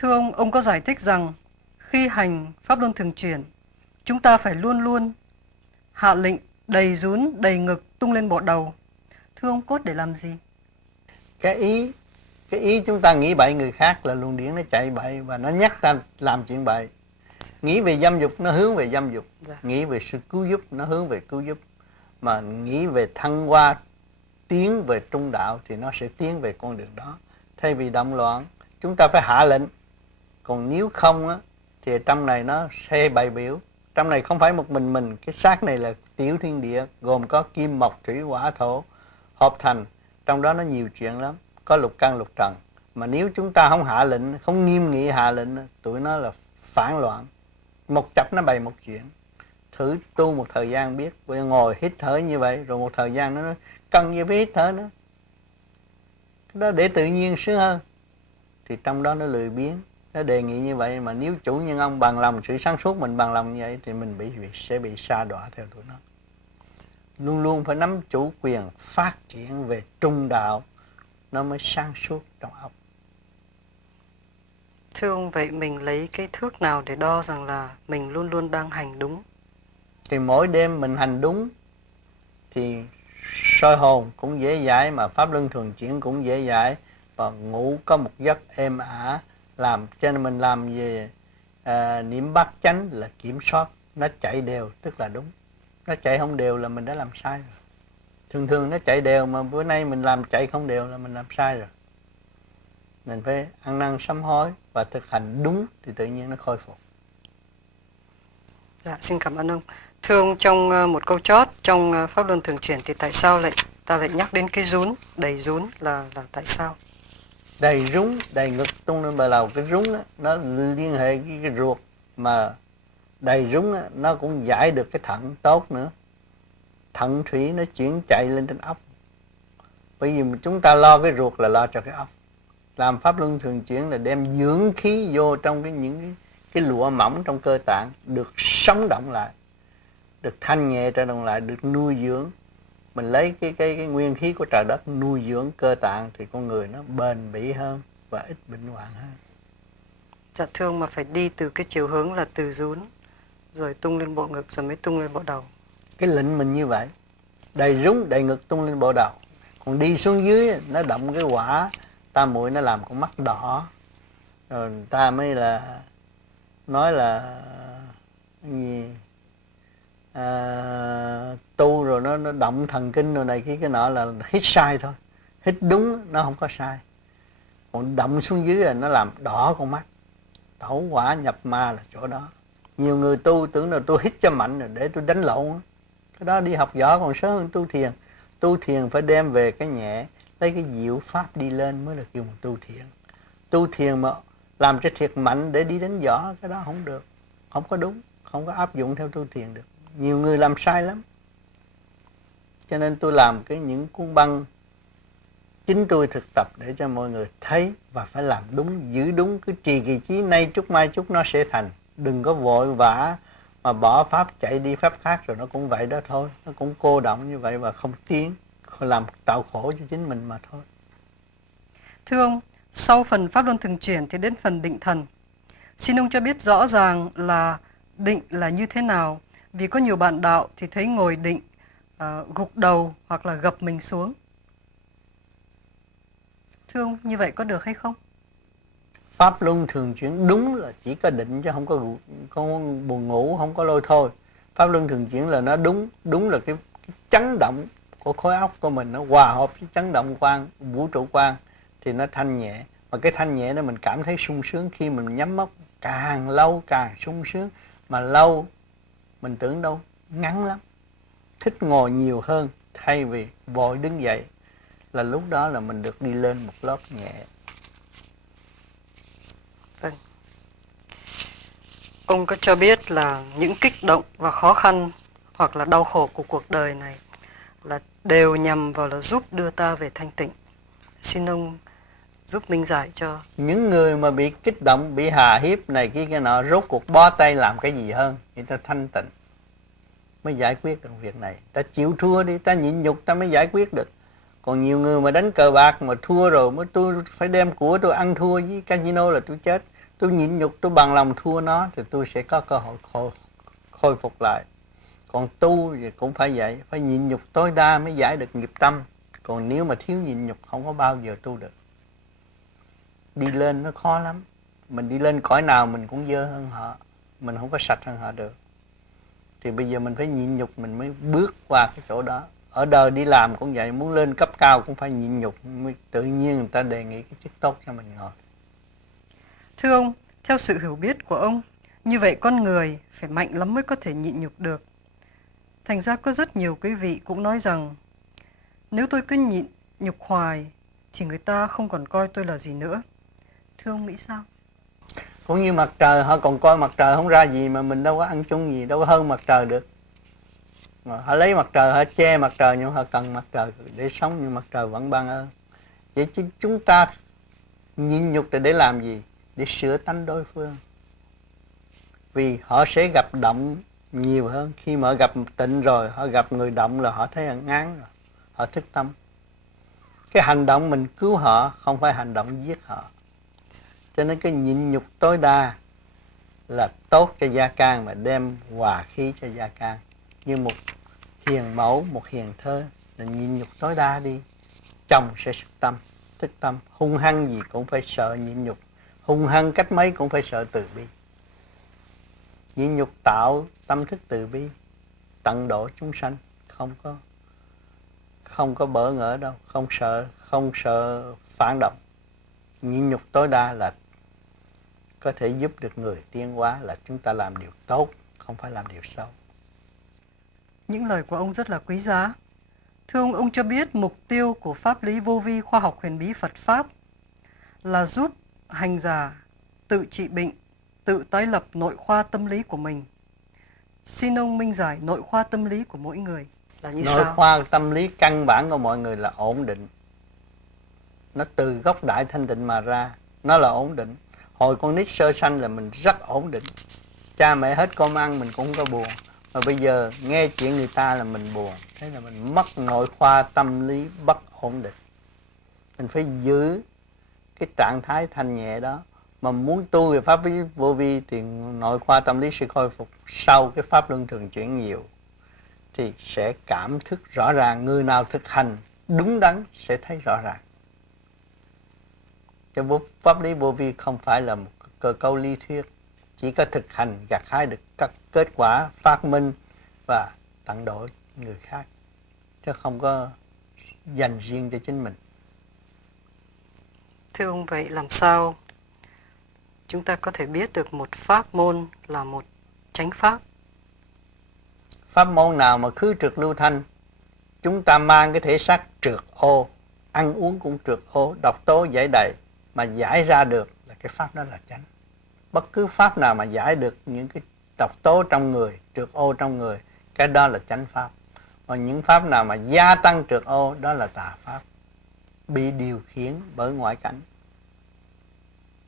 Thưa ông có giải thích rằng khi hành pháp luân thường chuyển, chúng ta phải luôn luôn hạ lệnh đầy rún, đầy ngực, tung lên bộ đầu. Thưa ông, cốt để làm gì? Cái ý chúng ta nghĩ bậy người khác là luồng điển nó chạy bậy và nó nhắc ta làm chuyện bậy. Nghĩ về dâm dục nó hướng về dâm dục, nghĩ về sự cứu giúp nó hướng về cứu giúp, mà nghĩ về thăng hoa tiến về trung đạo thì nó sẽ tiến về con đường đó. Thay vì động loạn, chúng ta phải hạ lệnh. Còn nếu không á thì trong này nó sẽ bày biểu. Trong này không phải một mình, cái xác này là tiểu thiên địa, gồm có kim mộc thủy hỏa thổ hợp thành, trong đó nó nhiều chuyện lắm, có lục căn lục trần. Mà nếu chúng ta không hạ lệnh, không nghiêm nghị hạ lệnh, tụi nó là phản loạn. Một chập nó bày một chuyện. Thử tu một thời gian biết, bây giờ ngồi hít thở như vậy, rồi một thời gian nó cần gì phải hít thở nữa. Cái đó để tự nhiên sướng hơn. Thì trong đó nó lười biếng. Nó đề nghị như vậy, mà nếu chủ nhân ông bằng lòng, sự sáng suốt mình bằng lòng như vậy thì mình sẽ bị sa đọa theo tụi nó. Luôn luôn phải nắm chủ quyền phát triển về trung đạo, nó mới sáng suốt trong óc. Thưa ông, vậy mình lấy cái thước nào để đo rằng là mình luôn luôn đang hành đúng? Thì mỗi đêm mình hành đúng thì soi hồn cũng dễ dãi, mà pháp luân thường chuyển cũng dễ dãi, và ngủ có một giấc êm ả. Làm cho nên mình làm về niệm bát chánh là kiểm soát nó chạy đều, tức là đúng. Nó chạy không đều là mình đã làm sai rồi. Thường nó chạy đều, mà bữa nay mình làm chạy không đều là mình làm sai rồi. Mình phải ăn năn sám hối và thực hành đúng thì tự nhiên nó khôi phục. Dạ, xin cảm ơn ông. Thưa ông, trong một câu chót trong pháp luân thường chuyển thì tại sao ta lại nhắc đến cái rún, đầy rún là tại sao? Đầy rúng, đầy ngực tung lên bờ đầu. Cái rúng đó, nó liên hệ với cái ruột, mà đầy rúng đó, nó cũng giải được cái thận tốt nữa. Thận thủy nó chuyển chạy lên trên óc. Bởi vì chúng ta lo cái ruột là lo cho cái óc. Làm pháp luân thường chuyển là đem dưỡng khí vô trong những cái lụa mỏng trong cơ tạng, được sống động lại, được thanh nhẹ trở động lại, được nuôi dưỡng. Mình lấy cái nguyên khí của trời đất nuôi dưỡng cơ tạng thì con người nó bền bỉ hơn và ít bệnh hoạn hơn. Dạ thưa ông, mà phải đi từ cái chiều hướng là từ rún rồi tung lên bộ ngực rồi mới tung lên bộ đầu. Cái lệnh mình như vậy, đầy rúng, đầy ngực tung lên bộ đầu. Còn đi xuống dưới nó động cái quả tam muội, nó làm con mắt đỏ. Rồi ta mới là nói là gì, tu rồi nó động thần kinh rồi này cái nọ là hít sai thôi. Hít đúng nó không có sai. Còn động xuống dưới là nó làm đỏ con mắt. Tẩu quả nhập ma là chỗ đó. Nhiều người tu tưởng là tôi hít cho mạnh rồi để tôi đánh lộn. Cái đó đi học võ còn sớm hơn tu thiền. Tu thiền phải đem về cái nhẹ, lấy cái diệu pháp đi lên mới là kêu một tu thiền. Tu thiền mà làm cho thiệt mạnh để đi đánh võ, cái đó không được, không có đúng, không có áp dụng theo tu thiền được. Nhiều người làm sai lắm. Cho nên tôi làm những cuốn băng chính tôi thực tập để cho mọi người thấy và phải làm đúng, giữ đúng, cứ trì kỳ chí nay chút mai chút nó sẽ thành. Đừng có vội vã mà bỏ pháp chạy đi pháp khác rồi nó cũng vậy đó thôi. Nó cũng cô động như vậy và không tiến, làm tạo khổ cho chính mình mà thôi. Thưa ông, sau phần pháp luân thường chuyển thì đến phần định thần. Xin ông cho biết rõ ràng là định là như thế nào, vì có nhiều bạn đạo thì thấy ngồi định gục đầu hoặc là gập mình xuống. Thưa ông, như vậy có được hay không? Pháp luân thường chuyển đúng là chỉ có định chứ không có buồn ngủ, không có lôi thôi. Pháp luân thường chuyển là nó đúng là cái chấn động của khối óc của mình nó hòa hợp với chấn động quang, vũ trụ quang thì nó thanh nhẹ. Mà cái thanh nhẹ đó mình cảm thấy sung sướng khi mình nhắm mắt, càng lâu càng sung sướng. Mà lâu mình tưởng đâu ngắn lắm, thích ngồi nhiều hơn thay vì vội đứng dậy, là lúc đó là mình được đi lên một lớp nhẹ. Vâng. Ông có cho biết là những kích động và khó khăn hoặc là đau khổ của cuộc đời này là đều nhằm vào là giúp đưa ta về thanh tịnh. Xin ông giúp minh giải cho. Những người mà bị kích động, bị hà hiếp này kia cái nọ, rốt cuộc bó tay làm cái gì hơn, thì ta thanh tịnh mới giải quyết được việc này. Ta chịu thua đi, ta nhịn nhục ta mới giải quyết được. Còn nhiều người mà đánh cờ bạc mà thua rồi mới tôi phải đem của tôi ăn thua với casino là tôi chết. tôi nhịn nhục, tôi bằng lòng thua nó thì tôi sẽ có cơ hội khôi phục lại. Còn tu thì cũng phải vậy, phải nhịn nhục tối đa mới giải được nghiệp tâm. Còn nếu mà thiếu nhịn nhục không có bao giờ tu được. Đi lên nó khó lắm. Mình đi lên cõi nào mình cũng dơ hơn họ, mình không có sạch hơn họ được. Thì bây giờ mình phải nhịn nhục mình mới bước qua cái chỗ đó. Ở đời đi làm cũng vậy, muốn lên cấp cao cũng phải nhịn nhục, mới tự nhiên người ta đề nghị cái chức tốt cho mình ngồi. Thưa ông, theo sự hiểu biết của ông, như vậy con người phải mạnh lắm mới có thể nhịn nhục được. Thành ra có rất nhiều quý vị cũng nói rằng nếu tôi cứ nhịn nhục hoài thì người ta không còn coi tôi là gì nữa. Thưa ông nghĩ sao? Cũng như mặt trời, họ còn coi mặt trời không ra gì mà mình đâu có ăn chung gì, đâu có hơn mặt trời được. Mà họ lấy mặt trời, họ che mặt trời nhưng họ cần mặt trời để sống, nhưng mặt trời vẫn ban ơn. Vậy chứ chúng ta nhịn nhục để làm gì? Để sửa tánh đối phương. Vì họ sẽ gặp động nhiều hơn. Khi mà họ gặp tịnh rồi, họ gặp người động là họ thấy ngán rồi, họ thức tâm. Cái hành động mình cứu họ, không phải hành động giết họ. Cho nên cái nhịn nhục tối đa là tốt cho gia can và đem hòa khí cho gia can. Như một hiền mẫu, một hiền thơ là nhịn nhục tối đa đi. Chồng sẽ thức tâm, hung hăng gì cũng phải sợ nhịn nhục. Hung hăng cách mấy cũng phải sợ từ bi. Nhịn nhục tạo tâm thức từ bi, tận độ chúng sanh, không có bỡ ngỡ đâu, không sợ phản động. Nhịn nhục tối đa là có thể giúp được người tiến hóa, là chúng ta làm điều tốt, không phải làm điều xấu. Những lời của ông rất là quý giá. Thưa ông cho biết mục tiêu của pháp lý vô vi khoa học huyền bí Phật Pháp là giúp hành giả tự trị bệnh, tự tái lập nội khoa tâm lý của mình. Xin ông minh giải nội khoa tâm lý của mỗi người là như sao? Nội khoa tâm lý căn bản của mọi người là ổn định. Nó từ gốc đại thanh tịnh mà ra, nó là ổn định. Hồi con nít sơ sanh là mình rất ổn định. Cha mẹ hết cơm ăn mình cũng không có buồn. Mà bây giờ nghe chuyện người ta là mình buồn. Thế là mình mất nội khoa tâm lý bất ổn định. Mình phải giữ cái trạng thái thanh nhẹ đó. Mà muốn tu về pháp lý vô vi thì nội khoa tâm lý sẽ khôi phục. Sau cái pháp luân thường chuyển nhiều thì sẽ cảm thức rõ ràng. Người nào thực hành đúng đắn sẽ thấy rõ ràng. Cái pháp lý vô vi không phải là một cơ cấu lý thuyết, chỉ có thực hành gặt hái được các kết quả phát minh và tận độ người khác, chứ không có dành riêng cho chính mình. Thưa ông, vậy làm sao chúng ta có thể biết được một pháp môn là một chánh pháp? Pháp môn nào mà khứ trượt lưu thanh, chúng ta mang cái thể xác trượt ô, ăn uống cũng trượt ô, độc tố giải đầy, mà giải ra được là cái pháp đó là chánh. Bất cứ pháp nào mà giải được những cái độc tố trong người, trượt ô trong người, cái đó là chánh pháp. Còn những pháp nào mà gia tăng trượt ô, đó là tà pháp, bị điều khiển bởi ngoại cảnh.